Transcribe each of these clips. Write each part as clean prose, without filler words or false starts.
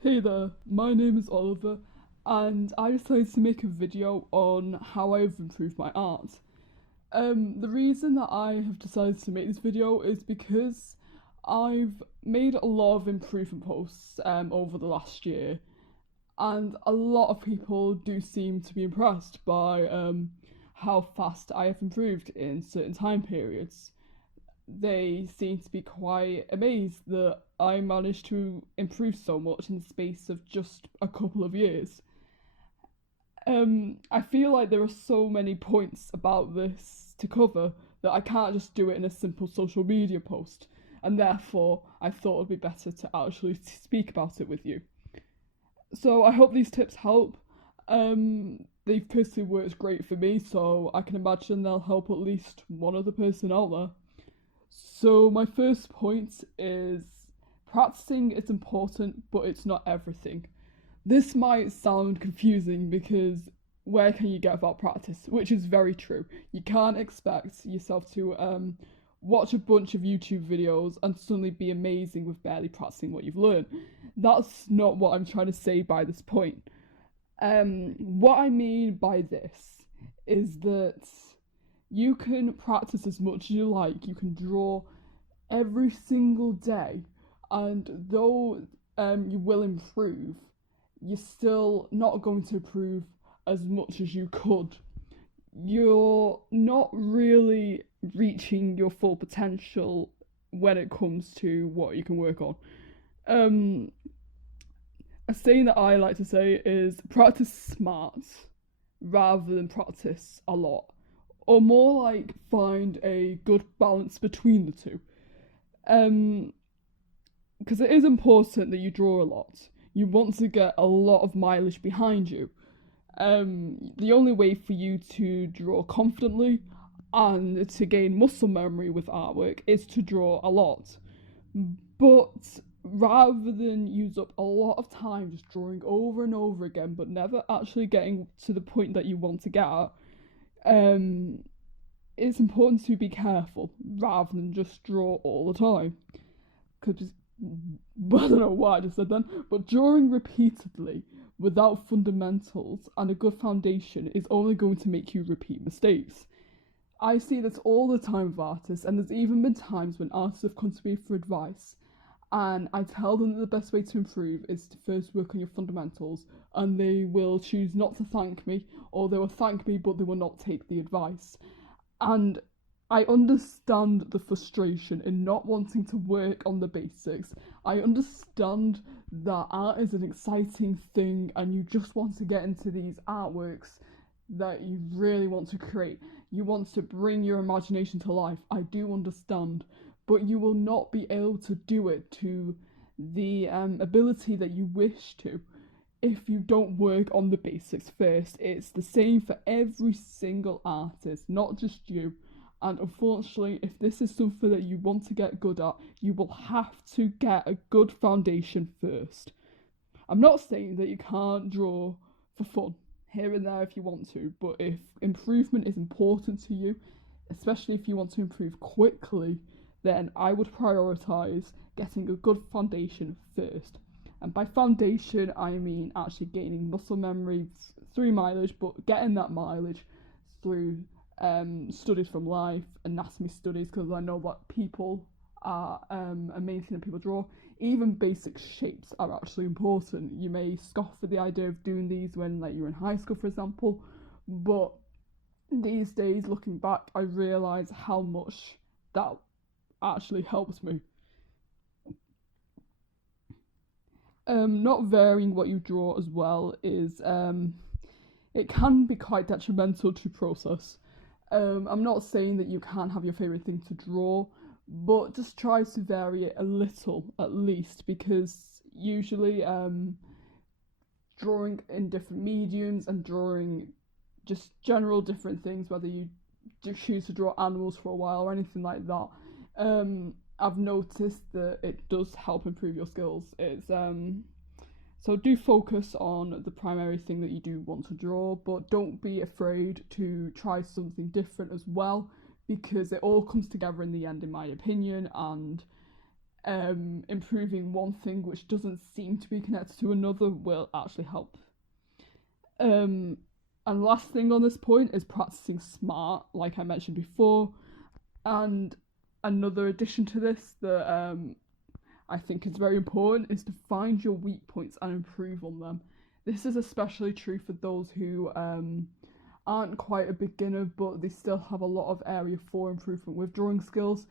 Hey there, my name is Oliver, and I decided to make a video on how I've improved my art. The reason that I have decided to make this video is because I've made a lot of improvement posts over the last year, and a lot of people do seem to be impressed by how fast I have improved in certain time periods. They seem to be quite amazed that I managed to improve so much in the space of just a couple of years. I feel like there are so many points about this to cover that I can't just do it in a simple social media post, and therefore I thought it'd be better to actually speak about it with you. So I hope these tips help. They've personally worked great for me, so I can imagine they'll help at least one other person out there. So, my first point is practicing is important, but it's not everything. This might sound confusing because where can you get without practice? Which is very true. You can't expect yourself to watch a bunch of YouTube videos and suddenly be amazing with barely practicing what you've learned. That's not what I'm trying to say by this point. What I mean by this is that you can practice as much as you like. You can draw every single day, and though you will improve, you're still not going to improve as much as you could. You're not really reaching your full potential when it comes to what you can work on. Um, a saying that I like to say is practice smart rather than practice a lot, or more like find a good balance between the two. Um, because it is important that you draw a lot. You want to get a lot of mileage behind you. The only way for you to draw confidently and to gain muscle memory with artwork is to draw a lot. But rather than use up a lot of time just drawing over and over again, but never actually getting to the point that you want to get at, um, it's important to be careful rather than just draw all the time. Because I don't know why I just said then, but drawing repeatedly without fundamentals and a good foundation is only going to make you repeat mistakes. I see this all the time with artists, and there's even been times when artists have come to me for advice, and I tell them that the best way to improve is to first work on your fundamentals, and they will choose not to thank me, or they will thank me but they will not take the advice. And I understand the frustration in not wanting to work on the basics. I understand that art is an exciting thing and you just want to get into these artworks that you really want to create. You want to bring your imagination to life. I do understand. But you will not be able to do it to the ability that you wish to if you don't work on the basics first. It's the same for every single artist, not just you. And unfortunately, if this is something that you want to get good at, you will have to get a good foundation first. I'm not saying that you can't draw for fun here and there if you want to, but if improvement is important to you, especially if you want to improve quickly, then I would prioritise getting a good foundation first. And by foundation, I mean actually gaining muscle memory through mileage, but getting that mileage through studies from life, anatomy studies, because I know that people are a main thing that people draw. Even basic shapes are actually important. You may scoff at the idea of doing these when like you're in high school, for example, but these days, looking back, I realise how much that actually helps me. Not varying what you draw as well is it can be quite detrimental to process. I'm not saying that you can have your favourite thing to draw, but just try to vary it a little at least, because usually drawing in different mediums and drawing just general different things, whether you choose to draw animals for a while or anything like that, I've noticed that it does help improve your skills. It's so do focus on the primary thing that you do want to draw, but don't be afraid to try something different as well, because it all comes together in the end, in my opinion. And improving one thing which doesn't seem to be connected to another will actually help. And last thing on this point is practicing smart, like I mentioned before. And another addition to this that I think is very important is to find your weak points and improve on them. This is especially true for those who aren't quite a beginner, but they still have a lot of area for improvement with drawing skills.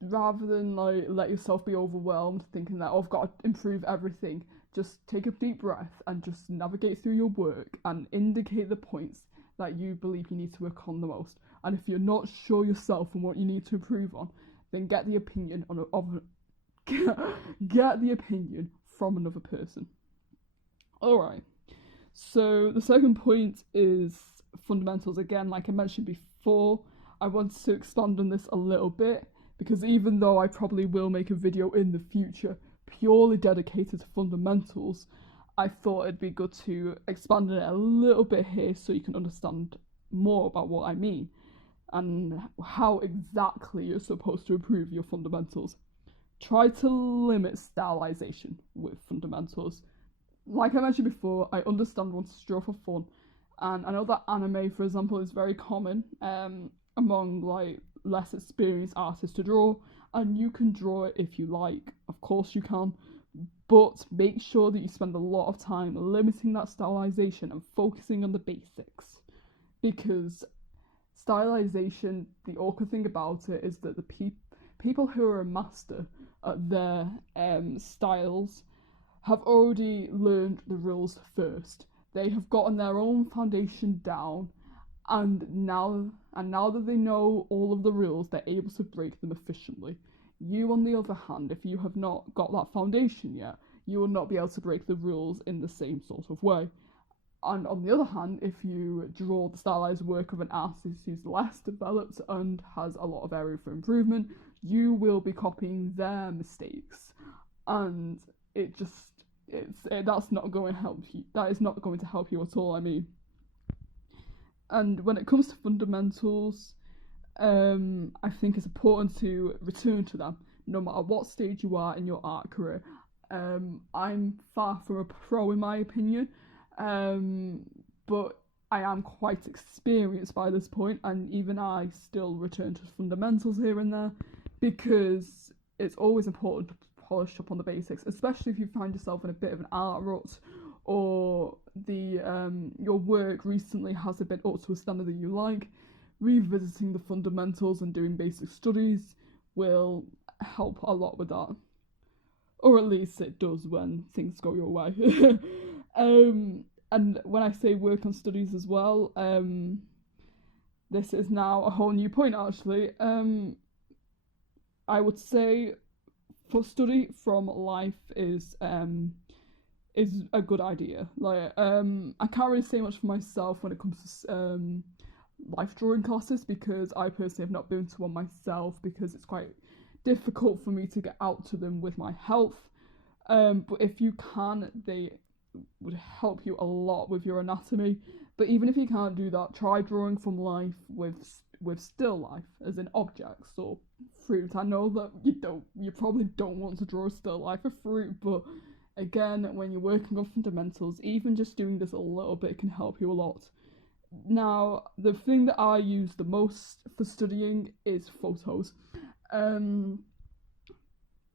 Rather than like let yourself be overwhelmed thinking that, oh, I've got to improve everything, just take a deep breath and just navigate through your work and indicate the points that you believe you need to work on the most. And if you're not sure yourself on what you need to improve on, then get the opinion get the opinion from another person. Alright, so the second point is fundamentals. Again, like I mentioned before, I want to expand on this a little bit, because even though I probably will make a video in the future purely dedicated to fundamentals, I thought it'd be good to expand on it a little bit here so you can understand more about what I mean and how exactly you're supposed to improve your fundamentals. Try to limit stylization with fundamentals. Like I mentioned before, I understand wanting to draw for fun, and I know that anime, for example, is very common among like less experienced artists to draw, and you can draw it if you like. Of course you can, but make sure that you spend a lot of time limiting that stylization and focusing on the basics, because stylization, the awkward thing about it is that the people who are a master at their styles have already learned the rules first. They have gotten their own foundation down, and now that they know all of the rules, they're able to break them efficiently. You, on the other hand, if you have not got that foundation yet, you will not be able to break the rules in the same sort of way. And on the other hand, if you draw the stylized work of an artist who's less developed and has a lot of area for improvement, you will be copying their mistakes, and that's not going to help you. That is not going to help you at all, I mean. And when it comes to fundamentals, I think it's important to return to them, no matter what stage you are in your art career. I'm far from a pro in my opinion, but I am quite experienced by this point, and even I still return to fundamentals here and there, because it's always important to polish up on the basics, especially if you find yourself in a bit of an art rut, or your work recently hasn't been up to a standard that you like. Revisiting the fundamentals and doing basic studies will help a lot with that, or at least it does when things go your way. And when I say work on studies as well, this is now a whole new point actually. I would say for study from life is a good idea. Like I can't really say much for myself when it comes to life drawing classes, because I personally have not been to one myself, because it's quite difficult for me to get out to them with my health. But if you can, they would help you a lot with your anatomy. But even if you can't do that, try drawing from life with still life, as in objects or fruit. I know that you probably don't want to draw a still life of fruit, but again, when you're working on fundamentals, even just doing this a little bit can help you a lot. Now, the thing that I use the most for studying is photos.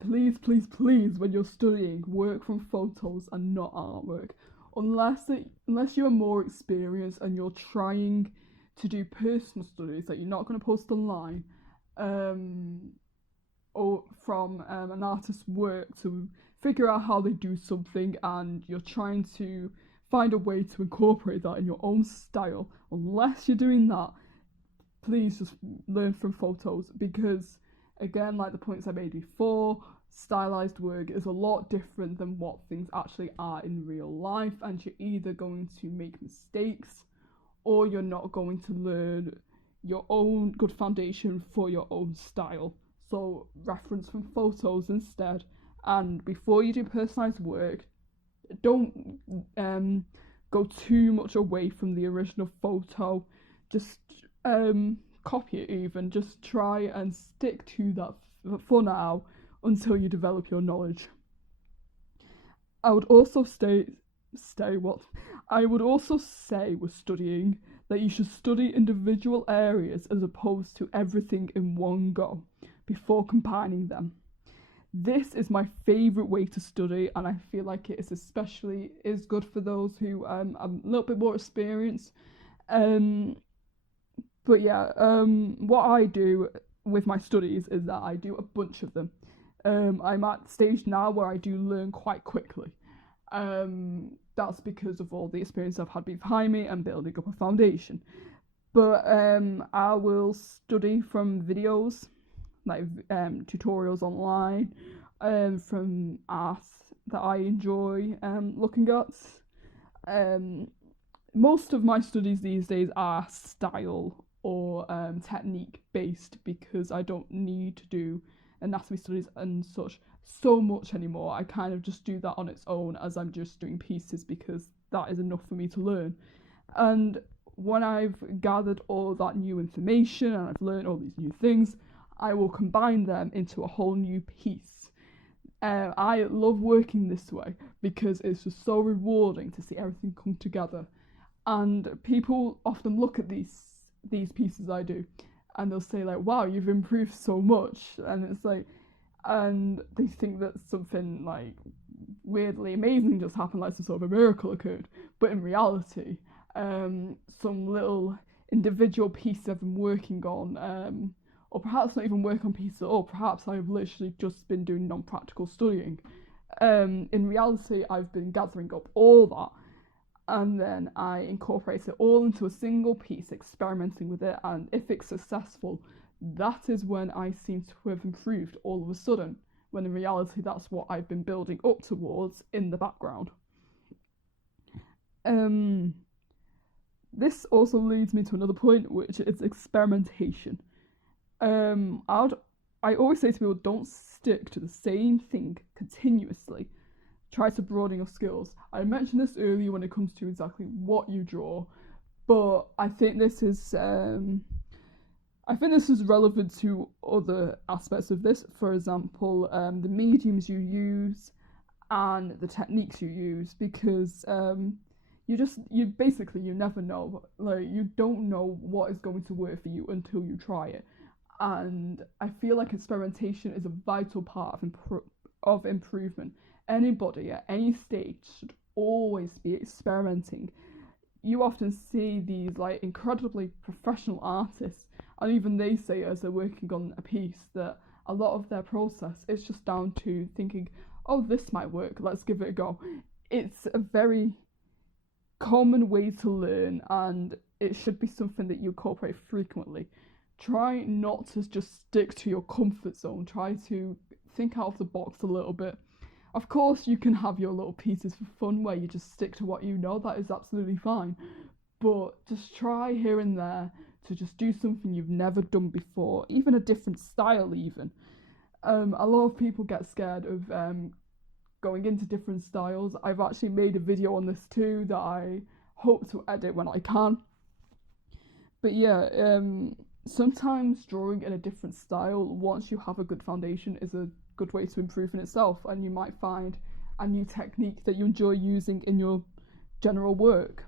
Please, when you're studying, work from photos and not artwork. Unless you are more experienced and you're trying to do personal studies that you're not going to post online, or from an artist's work to figure out how they do something, and you're trying to find a way to incorporate that in your own style. Unless you're doing that, please just learn from photos, because again, like the points I made before, stylized work is a lot different than what things actually are in real life, and you're either going to make mistakes or you're not going to learn your own good foundation for your own style. So reference from photos instead, and before you do personalized work, don't go too much away from the original photo. Just copy it even. Just try and stick to that for now until you develop your knowledge. I would also I would also say with studying that you should study individual areas as opposed to everything in one go before combining them. This is my favourite way to study, and I feel like it is good for those who have a little bit more experience. But yeah, what I do with my studies is that I do a bunch of them. I'm at the stage now where I do learn quite quickly. That's because of all the experience I've had behind me and building up a foundation. But I will study from videos, like tutorials online, from art that I enjoy looking at. Most of my studies these days are style or technique based because I don't need to do anatomy studies and such so much anymore. I kind of just do that on its own as I'm just doing pieces because that is enough for me to learn. And when I've gathered all that new information and I've learned all these new things, I will combine them into a whole new piece. I love working this way because it's just so rewarding to see everything come together. And people often look at these pieces I do and they'll say like, wow, you've improved so much. And it's like, and they think that something like weirdly amazing just happened, like some sort of a miracle occurred. But in reality, some little individual piece I've been working on, or perhaps not even work on pieces at all, perhaps I've literally just been doing non-practical studying. In reality, I've been gathering up all that, and then I incorporate it all into a single piece, experimenting with it, and if it's successful, that is when I seem to have improved all of a sudden, when in reality that's what I've been building up towards in the background. This also leads me to another point, which is experimentation. I always say to people, don't stick to the same thing continuously. Try to broaden your skills. I mentioned this earlier when it comes to exactly what you draw, but I think this is relevant to other aspects of this. For example, the mediums you use and the techniques you use, because you never know. Like, you don't know what is going to work for you until you try it. And I feel like experimentation is a vital part of improvement. Anybody at any stage should always be experimenting. You often see these like incredibly professional artists, and even they say as they're working on a piece that a lot of their process is just down to thinking, oh, this might work, let's give it a go. It's a very common way to learn, and it should be something that you incorporate frequently. Try not to just stick to your comfort zone. Try to think out of the box a little bit. Of course, you can have your little pieces for fun where you just stick to what you know. That is absolutely fine. But just try here and there to just do something you've never done before, even a different style even. A lot of people get scared of going into different styles. I've actually made a video on this too that I hope to edit when I can. But yeah, sometimes drawing in a different style, once you have a good foundation, is a good way to improve in itself, and you might find a new technique that you enjoy using in your general work.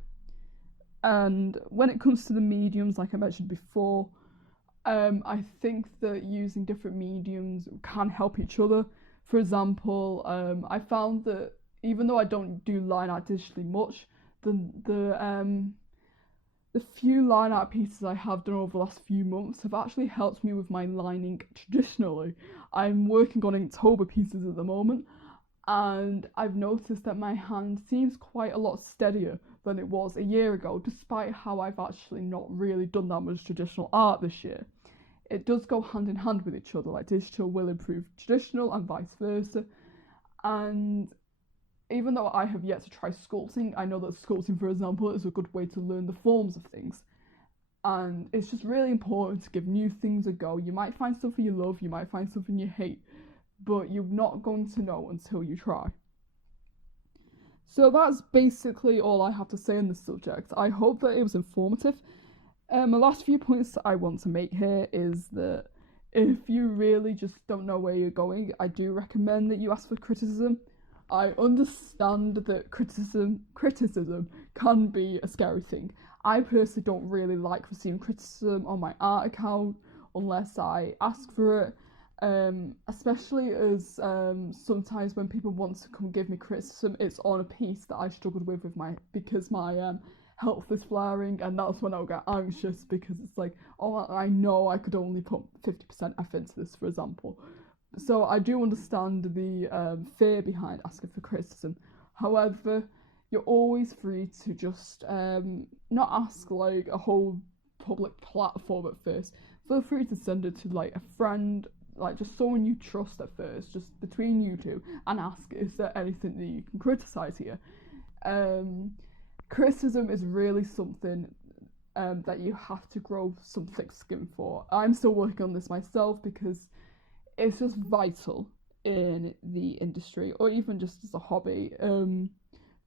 And when it comes to the mediums, like I mentioned before, I think that using different mediums can help each other. For example, I found that even though I don't do line art digitally much, the few line art pieces I have done over the last few months have actually helped me with my lining traditionally. I'm working on Inktober pieces at the moment, and I've noticed that my hand seems quite a lot steadier than it was a year ago, despite how I've actually not really done that much traditional art this year. It does go hand in hand with each other, like digital will improve traditional and vice versa. And even though I have yet to try sculpting, I know that sculpting, for example, is a good way to learn the forms of things. And it's just really important to give new things a go. You might find something you love, you might find something you hate, but you're not going to know until you try. So that's basically all I have to say on this subject. I hope that it was informative. My last few points that I want to make here is that If you really just don't know where you're going, I do recommend that you ask for criticism. I understand that criticism can be a scary thing. I personally don't really like receiving criticism on my art account unless I ask for it. Especially as sometimes when people want to come give me criticism, it's on a piece that I struggled with my because my health is flaring, and that's when I'll get anxious because it's like, oh, I know I could only put 50% effort into this, for example. So I do understand the fear behind asking for criticism. However, you're always free to just not ask like a whole public platform at first. Feel free to send it to like a friend, like just someone you trust at first, just between you two, and ask, is there anything that you can criticize here? Um, Criticism is really something that you have to grow some thick skin for. I'm still working on this myself because it's just vital in the industry or even just as a hobby.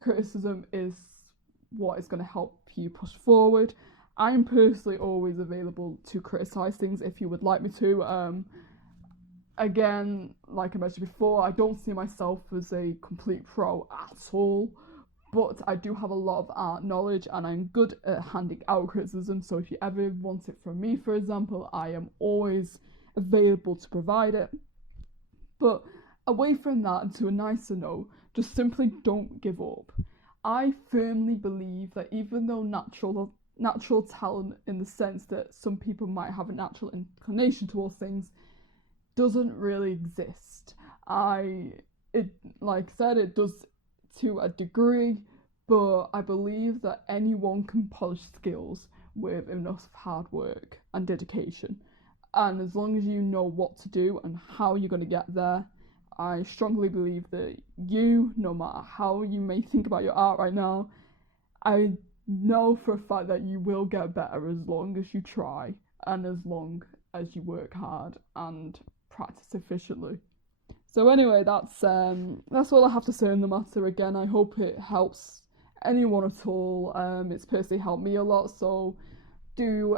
Criticism is what is going to help you push forward. I'm personally always available to criticize things if you would like me to. Again, like I mentioned before, I don't see myself as a complete pro at all, but I do have a lot of art knowledge and I'm good at handing out criticism. So if you ever want it from me, for example, I am always available to provide it. But away from that and to a nicer note, just simply don't give up. I firmly believe that even though natural talent, in the sense that some people might have a natural inclination towards things, doesn't really exist. It like I said, it does to a degree, but I believe that anyone can polish skills with enough hard work and dedication. And as long as you know what to do and how you're going to get there, I strongly believe that you, no matter how you may think about your art right now, I know for a fact that you will get better as long as you try and as long as you work hard and practice efficiently. So anyway, that's all I have to say on the matter. Again, I hope it helps anyone at all. It's personally helped me a lot, so do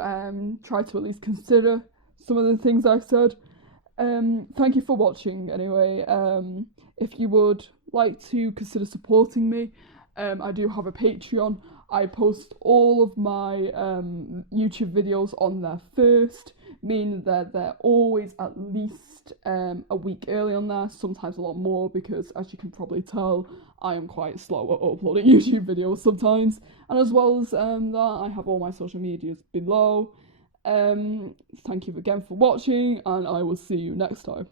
try to at least consider some of the things I've said. Thank you for watching anyway. If you would like to consider supporting me, I do have a Patreon. I post all of my YouTube videos on there first, meaning that they're always at least a week early on there, sometimes a lot more, because as you can probably tell, I am quite slow at uploading YouTube videos sometimes. And as well as that, I have all my social medias below. Thank you again for watching, and I will see you next time.